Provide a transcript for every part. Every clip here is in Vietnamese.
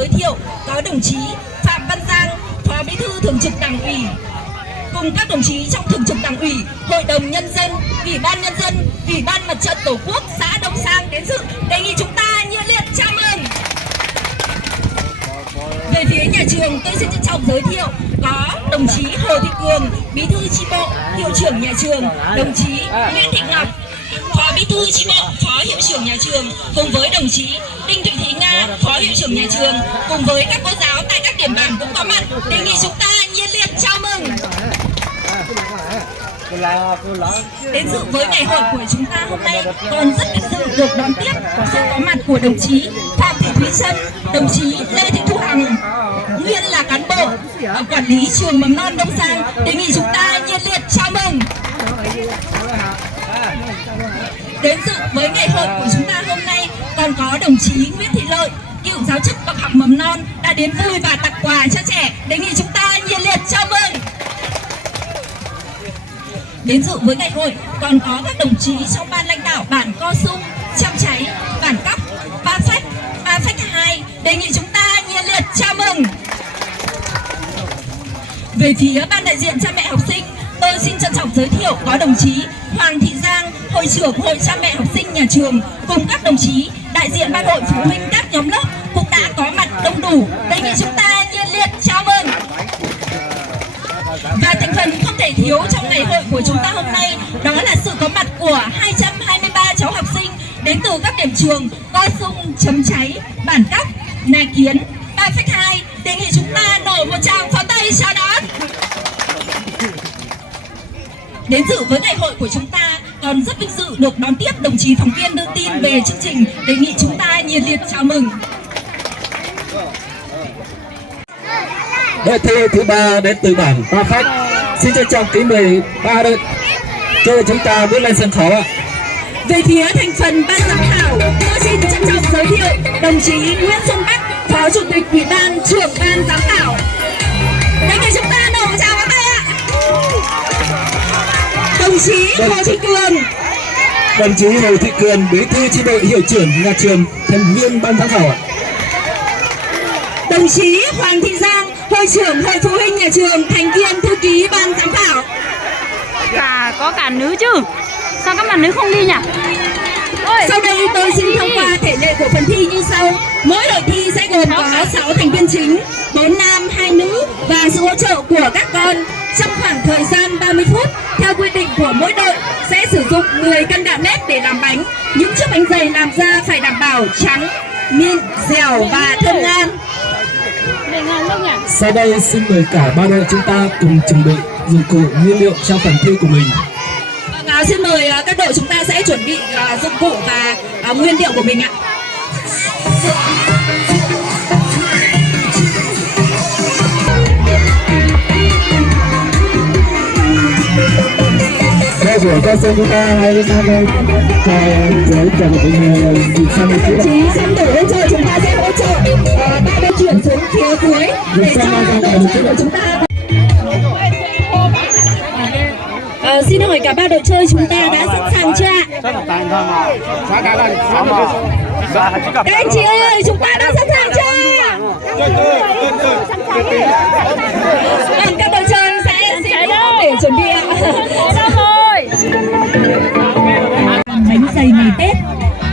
Giới thiệu có đồng chí Phạm Văn Giang, Phó Bí thư Thường trực Đảng ủy, cùng các đồng chí trong Thường trực Đảng ủy, Hội đồng Nhân dân, Ủy ban Nhân dân, Ủy ban Mặt trận Tổ quốc xã Đông Sang đến dự. Đề nghị chúng ta nhiệt liệt chào mừng. Về phía nhà trường, tôi xin trân trọng giới thiệu có đồng chí Hồ Thị Cường, Bí thư chi bộ, Hiệu trưởng nhà trường, đồng chí Nguyễn Thị Ngọc, Phó Bí thư chi bộ, Phó Hiệu trưởng nhà trường, cùng với đồng chí Đinh Thị Thúy Nga, Phó Hiệu trưởng nhà trường, cùng với các cô giáo tại các điểm bản cũng có mặt. Đề nghị chúng ta nhiệt liệt chào mừng. Đến dự với ngày hội của chúng ta hôm nay còn rất vinh dự được đón tiếp sự có mặt của đồng chí Phạm Thị Thúy Trân, đồng chí Lê Thị Thu Hằng, nguyên là cán bộ quản lý trường mầm non Đông Sang. Đề nghị chúng ta nhiệt liệt chào mừng. Đến dự với ngày hội của chúng ta hôm nay còn có đồng chí Nguyễn Thị Lợi, cựu giáo chức bậc học mầm non đã đến vui và tặng quà cho trẻ. Đề nghị chúng ta nhiệt liệt chào mừng. Đến dự với ngày hội còn có các đồng chí trong ban lãnh đạo bản Co Sung, Trăm Cháy, bản Cóc, Ba Phách 2. Đề nghị chúng ta nhiệt liệt chào mừng. Về phía ban đại diện cha mẹ học sinh, tôi xin trân trọng giới thiệu có đồng chí Hoàng Thị Giang, Hội trưởng Hội cha mẹ học sinh nhà trường, cùng các đồng chí đại diện ban hội phụ huynh các nhóm lớp cũng đã có mặt đông đủ. Đề nghị chúng ta nhiệt liệt chào mừng. Và thành phần không thể thiếu trong ngày hội của chúng ta hôm nay đó là sự có mặt của 223 cháu học sinh đến từ các điểm trường Co Sung, Chấm Cháy, Bản Cóc, Nà Kiến, Ba Phách 2. Đề nghị chúng ta nổ một tràng pháo tay chào đón. Đến dự với ngày hội của chúng ta còn rất vinh dự được đón tiếp đồng chí phóng viên đưa tin về chương trình. Đề nghị chúng ta nhiệt liệt chào mừng. Đội thi thứ 3 đến từ bản Ba Phách. Xin trân trọng kính mời 3 đội chơi chúng ta bước lên sân khấu ạ. Về phía thành phần ban giám khảo, tôi xin trân trọng giới thiệu đồng chí Nguyễn Xuân Bắc, Phó Chủ tịch Ủy ban, trưởng ban giám khảo. Đề nghị chúng ta nổ chào các tay ạ. Đồng chí Hồ Thị Cường. Đồng chí Hồ Thị Cường, Bí thư chi bộ, Hiệu trưởng nhà trường, thành viên ban giám khảo ạ. Đồng chí Hoàng Thị Giang, Hội trưởng Hội phụ huynh nhà trường, thành viên thư ký ban giám khảo. Có cả nữ chứ? Sao các bạn nữ không đi nhỉ? Sau đây tôi xin thông qua thể lệ của phần thi như sau. Mỗi đội thi sẽ gồm có 6 thành viên chính, 4 nam, 2 nữ và sự hỗ trợ của các con. Trong khoảng thời gian 30 phút, theo quy định của mỗi đội sẽ sử dụng 10 cân gạo nếp để làm bánh. Những chiếc bánh dày làm ra phải đảm bảo trắng, mịn, dẻo và thơm ngon. Sau đây xin mời cả 3 đội chúng ta cùng chuẩn bị dụng cụ nguyên liệu cho phần thi của mình. Xin mời các đội chúng ta sẽ chuẩn bị dụng cụ và nguyên liệu của mình ạ. Của các sân chúng ta hãy sang đây cho giới cần sang đây trước. Chí xem đội hỗ trợ chúng ta sẽ hỗ trợ ba bên chuyển xuống phía dưới để cho đội chơi của chúng ta. Xin hỏi cả ba đội chơi chúng ta đã sẵn sàng chưa ạ? Các anh chị ơi, chúng ta đã sẵn sàng chưa? Các đội chơi sẽ xin để chuẩn bị ạ. Bánh dày ngày Tết.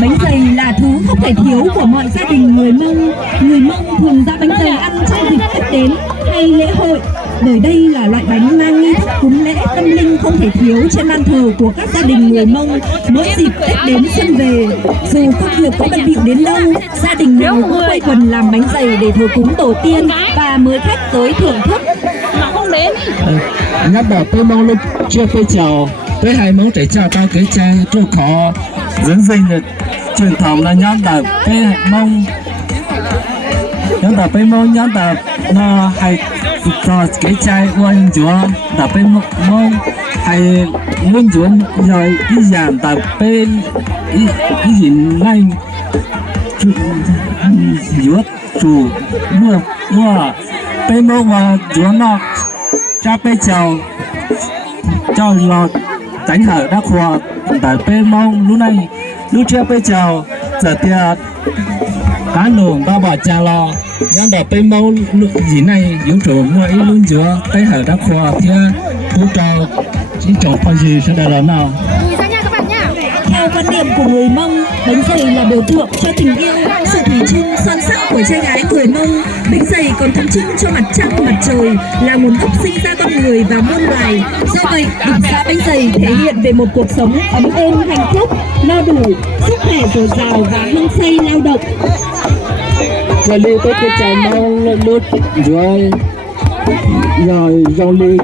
Bánh dày là thứ không thể thiếu của mọi gia đình người Mông. Người Mông thường ra bánh dày ăn trong dịp Tết đến hay lễ hội, bởi đây là loại bánh mang nghi thức cúng lễ tâm linh không thể thiếu trên ban thờ của các gia đình người Mông mỗi dịp Tết đến xuân về. Dù công việc có bận bịu đến đâu, gia đình nào cũng quây quần làm bánh dày để thờ cúng tổ tiên và mời khách tới thưởng thức. Nhắc bảo tôi mong lúc chưa phê chào, tôi hãy mong để chào ta cái trang cho khó dẫn dành được truyền thống là nhóm tập phê mong nhóm tập phê mong nhóm tập nó hay cho cái trai quân chúa tập phê mong hay nguyên chúa rồi ý giảm tập phê ý gì ngay chúa chủ mua phê mong và chúa nó cha phê chào cho lọt tránh hở đắc hòa tại phê mong lúc này lúc chưa phê chào giờ tiệt cá nồng ba bà cha lo nhân đợt bên mông gì này yếu chủ mua ít luôn giữa tay hở đã khoa thì hỗ trợ chỉ chọn phần gì sẽ là nào. Theo quan niệm của người Mông, bánh dày là biểu tượng cho tình yêu, sự thủy chung son sắc của trai gái người Mông. Bánh dày còn tượng trưng cho mặt trăng, mặt trời, là nguồn gốc sinh ra con người và muôn loài. Do vậy, đỉnh xã bánh dày thể hiện về một cuộc sống ấm êm, hạnh phúc, no đủ, sức khỏe dồi dào và hăng say lao động. Rồi đi tới cái chào mong lút rồi ly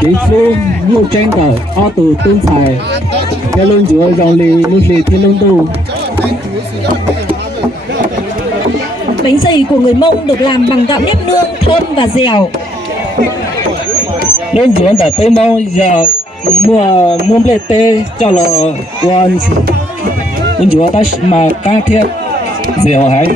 chỉ phương nhiều tranh cờ o từ tương xài cái luôn giữa dòng ly lúc ly thiên luôn tu. Bánh dày của người Mông được làm bằng gạo nếp nương thơm và dẻo. Nên giữa tại tây mông giờ mua bê tê cho là quan nên giữa ta mà cá thiết dẻo hay.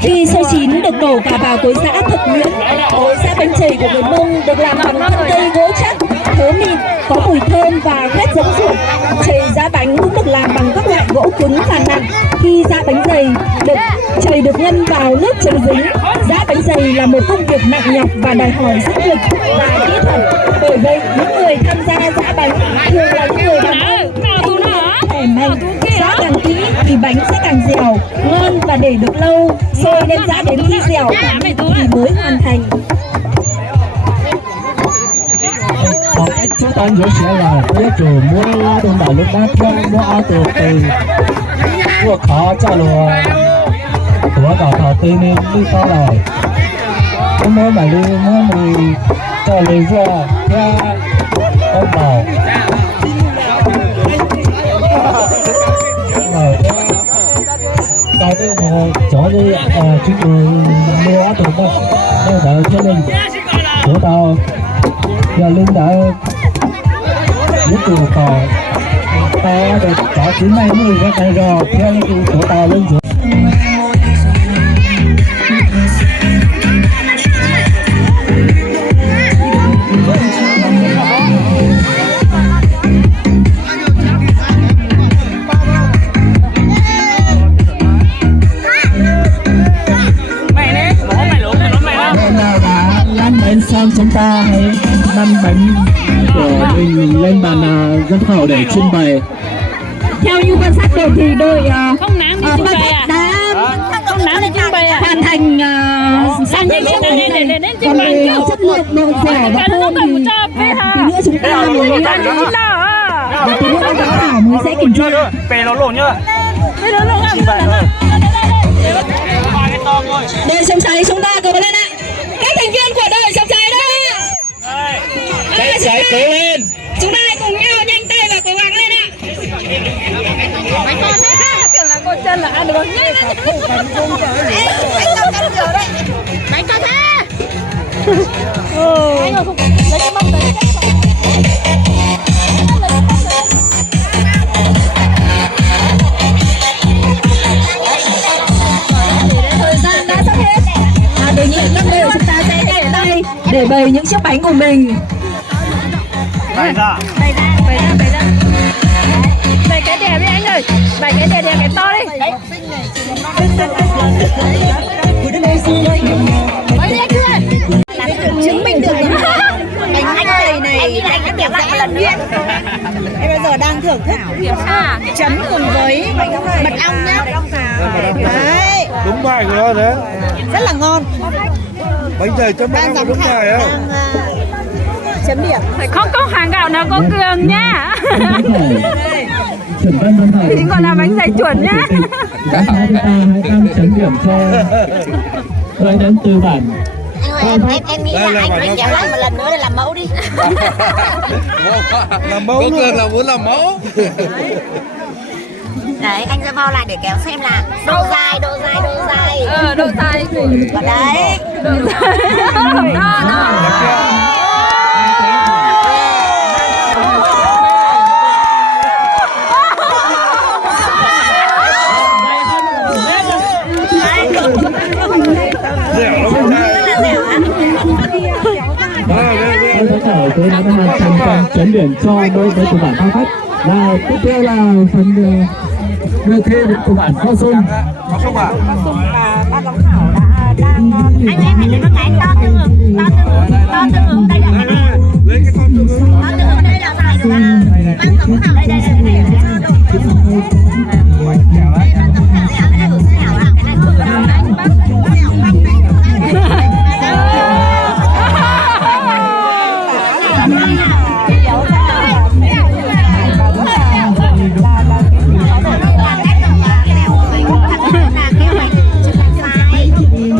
Khi xôi chín được đổ cả vào cối giã thật nhuyễn. Cối giã bánh chày của người Mông được làm bằng thân cây gỗ chắc, thớ mịn, có mùi thơm và khét giống ruột. Chày giã bánh cũng được làm bằng các loại gỗ cứng và nặng. Khi giã bánh dày, chày được ngâm vào nước chống dính. Giã bánh dày là một công việc nặng nhọc và đòi hỏi sức lực và kỹ thuật. Bởi vậy, những người tham gia giã bánh thường là những người đàn ông khỏe mạnh. Giã càng kỹ thì bánh sẽ càng dẻo, ngon và để được lâu. Xôi nên giã đến khi dẻo thì mới hoàn thành. Còn cách chúng ta nhớ sẽ là cái chủ mua đồng đảo lúc đó theo mua áo từ mua khó cho lùa của cả thảo tê nên đi to rồi có mua mà đi mua mùi cho lùi ra theo ông bảo tại cái chỗ đi chúng tôi mua áo từ đó nên đợi cho mình của tao giờ linh đã những từ tỏ ta được có 90 cái tay rò theo những từ của tao lên giữa. Xong chúng ta hãy năn bánh của mình lên bàn giám khảo để trưng bày. Theo như quan sát được thì đội không nắng đi trưng bày à? Không nắng đi trưng bày à? Hoàn thành sang nhanh lên đến trưng bày chứ. Chất lượng độ dẻo và thơm thì tí nữa chúng ta mới tí nữa ban giám khảo mới sẽ kiểm tra. Về nó lộn nhá. Đội sông sài chúng ta cờ lên ạ. Các thành viên của đội sông sài đây. Chạy chạy cố lên. Chúng ta hãy cùng nhau nhanh tay và cố gắng lên ạ. Mấy con thế, tưởng là con chân là ăn được nhé. Bánh con cắn kiểu đấy. Bánh con thế. Anh ngồi không lấy cái mông đấy. Thời gian đã sắp hết. Đề nghị các đội chúng ta sẽ hẹn tay để bày những chiếc bánh của mình. Bày ra. Bày cái đẹp đi anh ơi. Bày cái đẹp cái to đi. Chứng minh được bánh anh này anh đẹp dạng lần nhuyễn. Em bây giờ đang thưởng thức chấm cùng với mật ong nhá. Đấy. Đúng bài của nó đấy. Rất là ngon. Bánh dày chấm mật ong đúng bài á. Chấm điểm. Không có hàng gạo nào có cường nhá. Chuẩn ban giám khảo Thì còn là bánh dày chuẩn nhá. Các bạn hãy chấm điểm cho tôi đến từ bản. Em nghĩ là anh phải kéo lại một lần nữa để làm mẫu đi. Làm mẫu luôn. Là muốn làm mẫu. Đấy, anh sẽ vo lại để kéo xem là độ dài. Độ dài. Còn đấy. Độ dài. Đó. Tôi đã hoàn thành chấm điểm cho đôi với của bản Phan Khách. Và tiếp theo là phần đưa thêm của bản Cao Xuân. sung à? Con sung mà ban giám khảo đã đang anh em lấy con cái to tương ứng đây là cái này Lấy cái con tương ứng. to tương ứng đây là dài được ban giám khảo đây cái này ban giám khảo cái này đủ dẻo à cái này đủ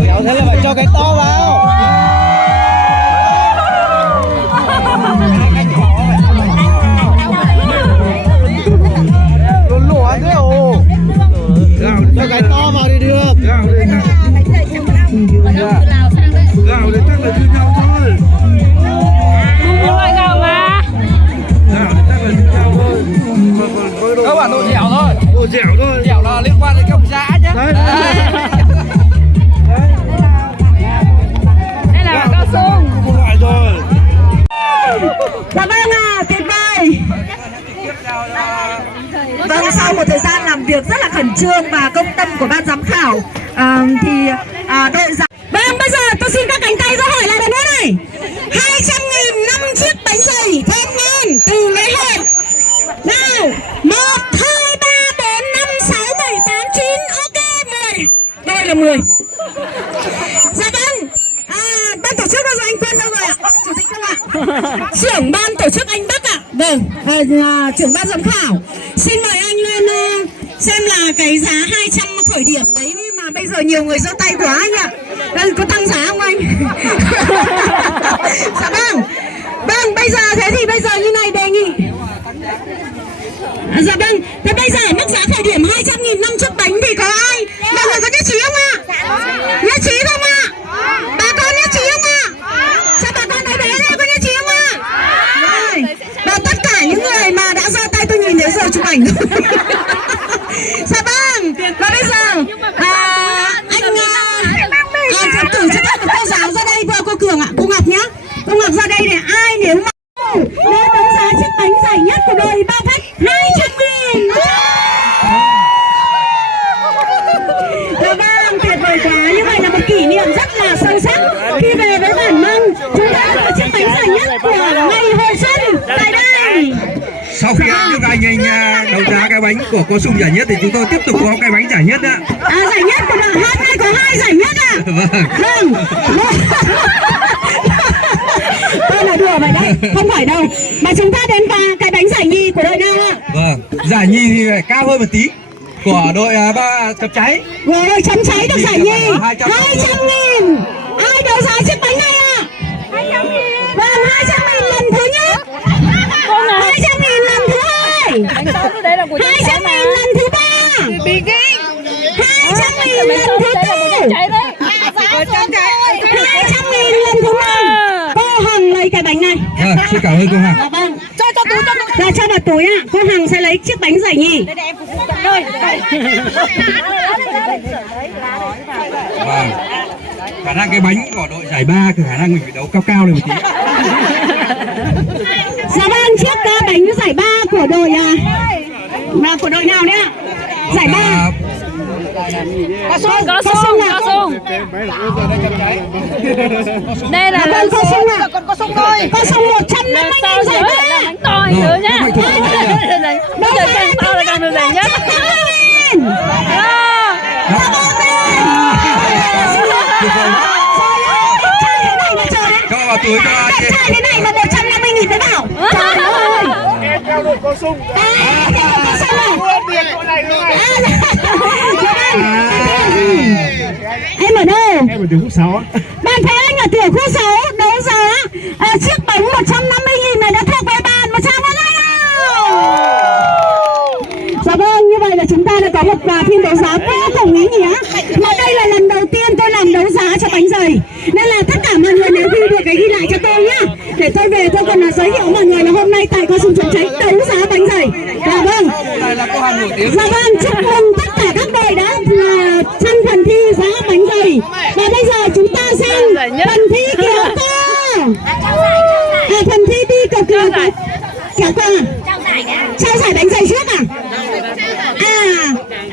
Kéo thế là phải cho cái to vào. Lùn lủa thế ồ. Cho cái to vào thì được. Gạo đây chắc là như nhau thôi. loại gạo mà Gạo thì chắc là như nhau thôi. Các bạn độ dẻo thôi. Độ dẻo thôi. Dẻo là liên quan đến cái ông giã nhé. Đấy. đây là cao su Một loại rồi. Dạ vâng ạ, tuyệt vời. Vâng, sau một thời gian làm việc rất là khẩn trương và công tâm của ban giám khảo đội giám. Vâng, bây giờ tôi xin các cánh tay ra hỏi lại lần nữa này. 200.000 5 chiếc bánh dày thêm ngon từ lễ hội. Nào, 1, 2, 3, 4, 5, 6, 7, 8, 9, ok 10. Đây là 10. Dạ vâng, ban tổ chức đâu rồi, anh Quân đâu rồi ạ? Chủ tịch đâu ạ? Trưởng ban tổ chức anh Bắc ạ. Vâng, trưởng ban giám khảo. Xin mời anh lên xem là cái giá 200 khởi điểm đấy mà bây giờ nhiều người giơ tay quá anh ạ. Đây, có tăng giá không anh? Dạ vâng. Vâng, bây giờ thế thì bây giờ như này đề nghị. Dạ vâng, thế bây giờ mức giá khởi điểm 200.000 5 chiếc bánh thì có ai? Mọi người có nhất trí không ạ? Nhất trí không ạ? Bà con nhất trí không ạ? Sao bà con thấy bé đây có nhất trí không ạ? Rồi, và tất cả những người mà đã giơ tay tôi nhìn thấy giờ chụp ảnh. Dạ vâng, và bây giờ anh cử cho các cô giáo ra đây, vừa cô Cường ạ, cô Ngọc nhá. Cô Ngọc ra đây để ai nếu mà đấu giá chiếc bánh giải nhất của đội Bao Phách 200.000. Dạ vâng, tuyệt vời quá. Như vậy là một kỷ niệm rất là sâu sắc khi về với Bản Mông. Chúng ta có chiếc bánh giải nhất của ngày hội xuân tại đây. Sau khi các anh đấu giá cái bánh của cô Sung giải nhất thì chúng tôi tiếp tục có cái bánh giải nhất ạ. Giải nhất của bạn hôm nay có 2 giải nhất ạ. Vâng. Tôi là đùa vậy đấy, không phải đâu. Mà chúng ta đến cái bánh giải nhì của đội nào ạ? Vâng, giải nhì thì phải cao hơn một tí. Của đội chấm cháy. Rồi, chấm cháy được giải nhì 200.000. Ai đấu giá chiếc bánh này ạ? 200.000. Vâng, 200.000 lần thứ nhất. 200.000 lần thứ hai. 200.000 lần thứ ba. 200.000 lần thứ tư. 200.000 lần thứ năm. Cô Hằng lấy cái bánh này. Xin cảm ơn cô Hằng. Dạ vâng. Cho túi. Dạ, cho vào túi ạ. Cô Hằng sẽ lấy chiếc bánh giải nhì. Vâng. Khả năng cái bánh của đội giải 3 thì khả năng mình phải đấu cao lên một tí. Dạ vâng, chiếc bánh giải 3 của đội của đội nào đấy ạ? Giải 3. Cao sung. Đây là cao sung ạ. còn cao sung thôi. Cao sung 150.000 giải 3. Bánh to nữa nhá. Bây giờ càng to là càng được giải nhất. Cho vào túi cho anh. Thế này mà 150.000 thế nào? Trời ơi. Theo đội cô Sung. Em ở đâu? Em ở tiểu khu 6 á. Bạn thấy anh ở tiểu khu 6 đấu giá chiếc bánh 150.000 này đã thuộc về bạn. Một tràng vào đây nào. Dạ vâng, như vậy là chúng ta đã có một phiên đấu giá vô cùng ý nghĩa. Mà đây là lần đầu tiên tôi làm đấu giá cho bánh dày, nên là tất cả mọi người nếu ghi được cái ghi lại cho tôi nhá, để tôi về tôi còn là giới thiệu mọi người là hôm nay tại Cao Sung Chấm Cháy đấu giá bánh dày. Dạ vâng. Dạ vâng, chúc mừng tất cả các đội đã trong phần thi giá bánh dày. Và bây giờ chúng ta sang phần thi kéo co. Phần thi đi kéo co. Trao giải bánh dày trước à?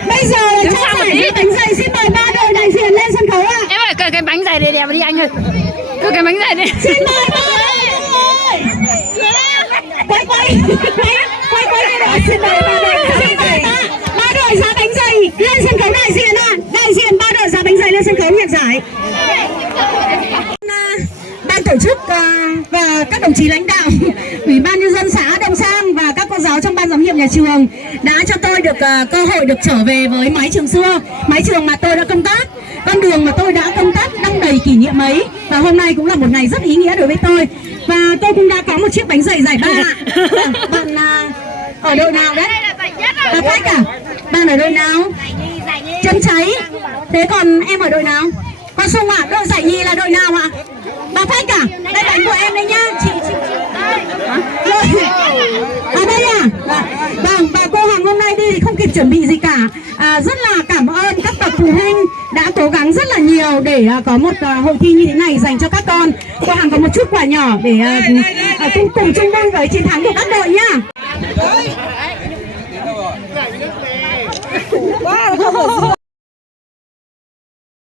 Bây giờ là trao giải bánh dày, xin giày này đẹp đi anh ơi. Cứ cái bánh giày đi. Xin mời ba đội. Quay cái đội. Xin mời ba đội. Ba đội giá bánh dày lên sân khấu đại diện ạ. Đại diện ba đội giá bánh dày lên sân khấu nhận giải. Ban tổ chức và các đồng chí lãnh đạo Ủy ban nhân dân xã Đông Sang và các cô giáo trong ban giám hiệu nhà trường đã cho tôi được cơ hội được trở về với mái trường xưa, mái trường mà tôi đã công tác, con đường mà tôi đã công tác đong đầy kỷ niệm ấy. Và hôm nay cũng là một ngày rất ý nghĩa đối với tôi. Và tôi cũng đã có một chiếc bánh dày giải ba. Bạn ở đội nào đấy? Bà Phách à? Bạn ở đội nào? Chân cháy. Thế còn em ở đội nào? Con Sung ạ, đội giải nhì là đội nào ạ? Bà Phách à? Đây bánh của em đấy nhá. Chị ở đây à? Vâng, bà cô Hằng hôm nay đi thì không kịp chuẩn bị gì cả. Rất là cảm ơn các bậc phụ huynh đã cố gắng rất là nhiều để có một hội thi như thế này dành cho các con. Cô Hằng có một chút quà nhỏ để cùng chung vui với chiến thắng của các đội nhá.